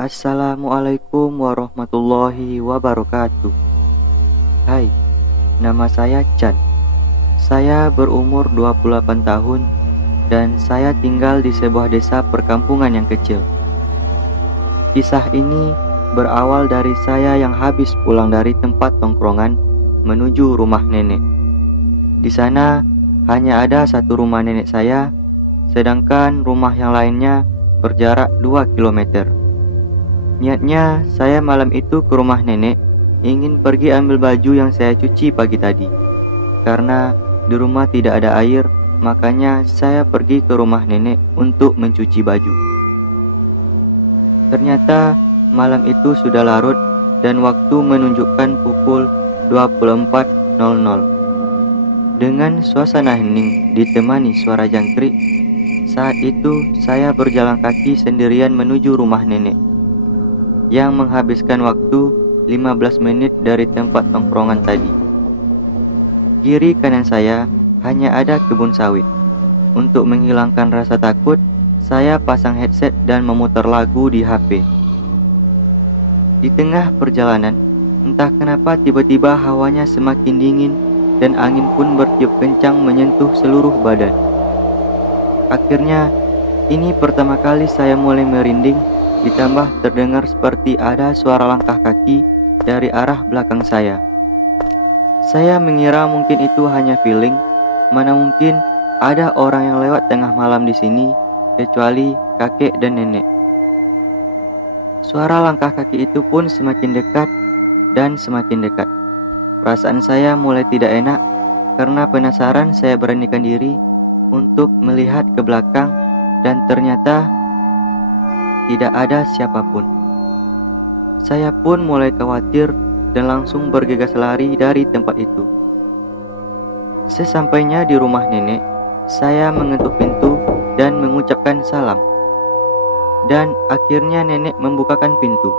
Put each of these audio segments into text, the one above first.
Assalamualaikum warahmatullahi wabarakatuh. Hai, nama saya Chan. Saya berumur 28 tahun dan saya tinggal di sebuah desa perkampungan yang kecil. Kisah ini berawal dari saya yang habis pulang dari tempat tongkrongan menuju rumah nenek. Di sana hanya ada satu rumah nenek saya, sedangkan rumah yang lainnya berjarak 2 kilometer. Niatnya saya malam itu ke rumah nenek, ingin pergi ambil baju yang saya cuci pagi tadi. Karena di rumah tidak ada air, makanya saya pergi ke rumah nenek untuk mencuci baju. Ternyata malam itu sudah larut dan waktu menunjukkan pukul 24.00. Dengan suasana hening ditemani suara jangkrik, saat itu saya berjalan kaki sendirian menuju rumah nenek yang menghabiskan waktu 15 menit dari tempat tongkrongan tadi. Kiri kanan saya hanya ada kebun sawit. Untuk menghilangkan rasa takut, saya pasang headset dan memutar lagu di HP. Di tengah perjalanan, entah kenapa tiba-tiba hawanya semakin dingin dan angin pun bertiup kencang menyentuh seluruh badan. Akhirnya, ini pertama kali saya mulai merinding, ditambah terdengar seperti ada suara langkah kaki dari arah belakang saya. Saya mengira mungkin itu hanya feeling, mana mungkin ada orang yang lewat tengah malam di sini, kecuali kakek dan nenek. Suara langkah kaki itu pun semakin dekat dan semakin dekat. Perasaan saya mulai tidak enak, karena penasaran saya beranikan diri untuk melihat ke belakang dan ternyata tidak ada siapapun. Saya pun mulai khawatir dan langsung bergegas lari dari tempat itu. Sesampainya di rumah nenek, saya mengetuk pintu dan mengucapkan salam. Dan akhirnya nenek membukakan pintu.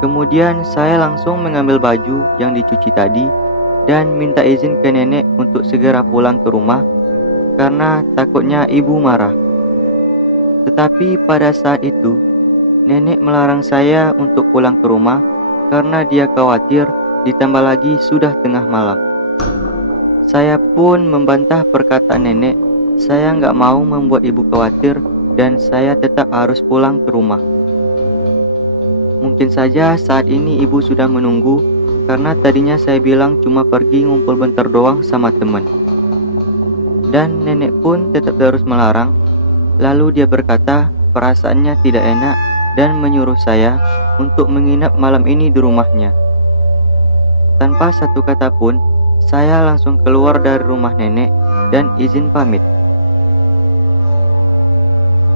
Kemudian saya langsung mengambil baju yang dicuci tadi dan minta izin ke nenek untuk segera pulang ke rumah karena takutnya ibu marah. Tetapi pada saat itu, nenek melarang saya untuk pulang ke rumah karena dia khawatir, ditambah lagi sudah tengah malam. Saya pun membantah perkataan nenek. Saya nggak mau membuat ibu khawatir dan saya tetap harus pulang ke rumah. Mungkin saja saat ini ibu sudah menunggu karena tadinya saya bilang cuma pergi ngumpul bentar doang sama teman. Dan nenek pun tetap terus melarang. Lalu dia berkata perasaannya tidak enak dan menyuruh saya untuk menginap malam ini di rumahnya. Tanpa satu kata pun, saya langsung keluar dari rumah nenek dan izin pamit.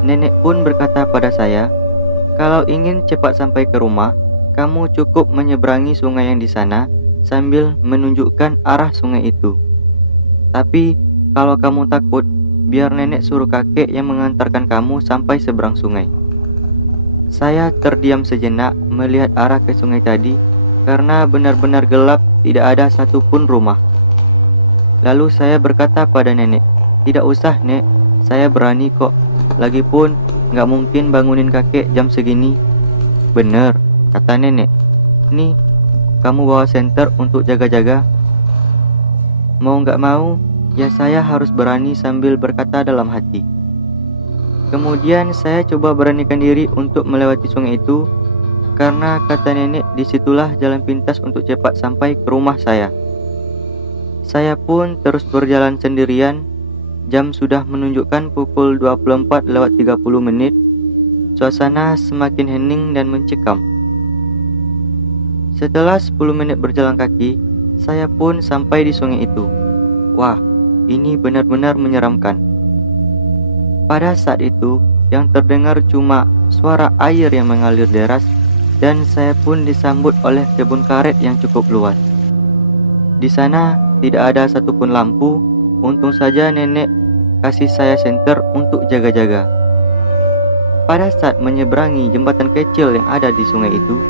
Nenek pun berkata pada saya, kalau ingin cepat sampai ke rumah, kamu cukup menyeberangi sungai yang di sana sambil menunjukkan arah sungai itu. Tapi kalau kamu takut, biar nenek suruh kakek yang mengantarkan kamu sampai seberang sungai. Saya terdiam sejenak melihat arah ke sungai tadi karena benar-benar gelap, tidak ada satupun rumah. Lalu saya berkata pada nenek, tidak usah nek, saya berani kok. Lagipun gak mungkin bangunin kakek jam segini. Bener, kata nenek. Nih, kamu bawa senter untuk jaga-jaga. Mau gak mau, ya saya harus berani sambil berkata dalam hati. Kemudian saya coba beranikan diri untuk melewati sungai itu, karena kata nenek disitulah jalan pintas untuk cepat sampai ke rumah saya. Saya pun terus berjalan sendirian. Jam sudah menunjukkan pukul 24:30. Suasana semakin hening dan mencekam. Setelah 10 menit berjalan kaki, saya pun sampai di sungai itu. Wah, ini benar-benar menyeramkan. Pada saat itu, yang terdengar cuma suara air yang mengalir deras, dan saya pun disambut oleh kebun karet yang cukup luas. Di sana tidak ada satupun lampu. Untung saja nenek kasih saya senter untuk jaga-jaga. Pada saat menyeberangi jembatan kecil yang ada di sungai itu,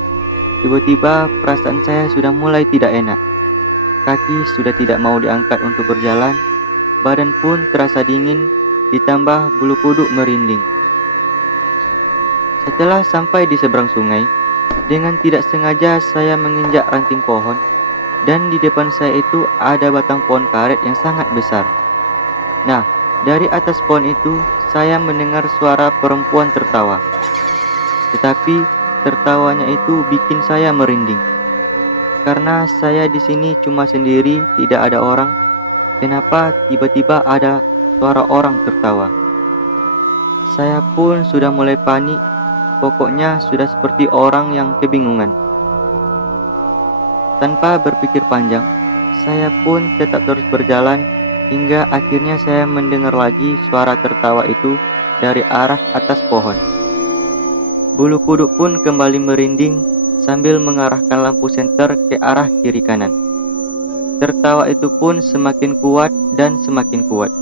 tiba-tiba perasaan saya sudah mulai tidak enak. Kaki sudah tidak mau diangkat untuk berjalan, badan pun terasa dingin, ditambah bulu kuduk merinding. Setelah sampai di seberang sungai, dengan tidak sengaja saya menginjak ranting pohon, dan di depan saya itu ada batang pohon karet yang sangat besar. Nah, dari atas pohon itu saya mendengar suara perempuan tertawa. Tetapi tertawanya itu bikin saya merinding. Karena saya di sini cuma sendiri, tidak ada orang. Kenapa tiba-tiba ada suara orang tertawa? Saya pun sudah mulai panik. Pokoknya sudah seperti orang yang kebingungan. Tanpa berpikir panjang, saya pun tetap terus berjalan hingga akhirnya saya mendengar lagi suara tertawa itu dari arah atas pohon. Bulu kuduk pun kembali merinding sambil mengarahkan lampu senter ke arah kiri kanan. Tertawa itu pun semakin kuat dan semakin kuat.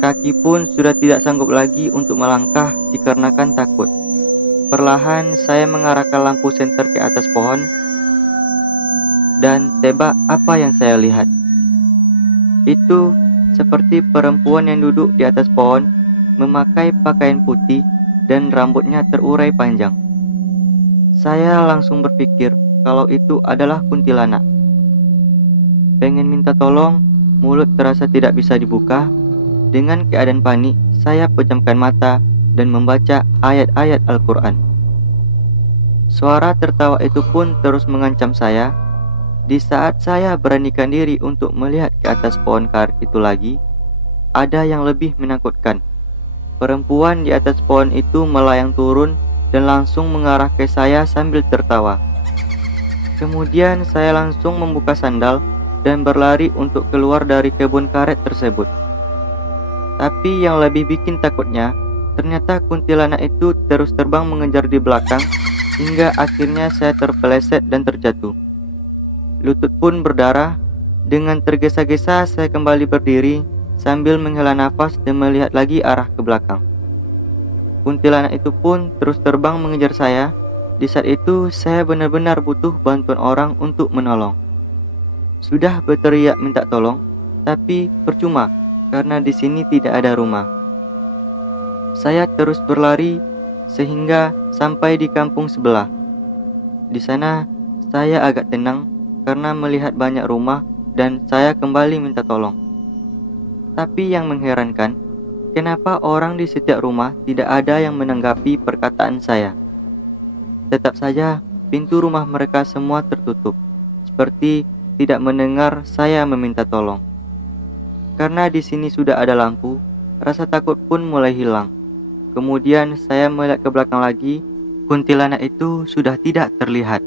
Kaki pun sudah tidak sanggup lagi untuk melangkah dikarenakan takut. Perlahan saya mengarahkan lampu senter ke atas pohon, dan tebak apa yang saya lihat. Itu seperti perempuan yang duduk di atas pohon, memakai pakaian putih dan rambutnya terurai panjang. Saya langsung berpikir kalau itu adalah kuntilanak. Pengen minta tolong, mulut terasa tidak bisa dibuka. Dengan keadaan panik, saya pejamkan mata dan membaca ayat-ayat Al-Quran. Suara tertawa itu pun terus mengancam saya. Di saat saya beranikan diri untuk melihat ke atas pohon karet itu lagi, ada yang lebih menakutkan. Perempuan di atas pohon itu melayang turun dan langsung mengarah ke saya sambil tertawa. Kemudian saya langsung membuka sandal dan berlari untuk keluar dari kebun karet tersebut. Tapi yang lebih bikin takutnya, ternyata kuntilanak itu terus terbang mengejar di belakang hingga akhirnya saya terpeleset dan terjatuh. Lutut pun berdarah. Dengan tergesa-gesa saya kembali berdiri sambil menghela nafas dan melihat lagi arah ke belakang. Kuntilanak itu pun terus terbang mengejar saya. Di saat itu saya benar-benar butuh bantuan orang untuk menolong. Sudah berteriak minta tolong, tapi percuma karena di sini tidak ada rumah. Saya terus berlari sehingga sampai di kampung sebelah. Di sana saya agak tenang karena melihat banyak rumah dan saya kembali minta tolong. Tapi yang mengherankan, kenapa orang di setiap rumah tidak ada yang menanggapi perkataan saya. Tetap saja pintu rumah mereka semua tertutup, seperti tidak mendengar saya meminta tolong. Karena di sini sudah ada lampu, rasa takut pun mulai hilang. Kemudian saya melihat ke belakang lagi, kuntilanak itu sudah tidak terlihat.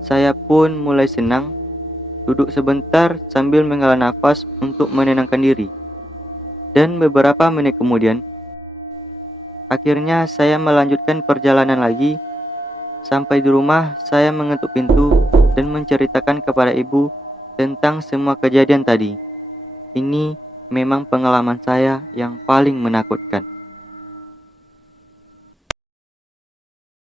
Saya pun mulai senang, duduk sebentar sambil menghela nafas untuk menenangkan diri. Dan beberapa menit kemudian, akhirnya saya melanjutkan perjalanan lagi. Sampai di rumah, saya mengetuk pintu dan menceritakan kepada ibu tentang semua kejadian tadi. Ini memang pengalaman saya yang paling menakutkan.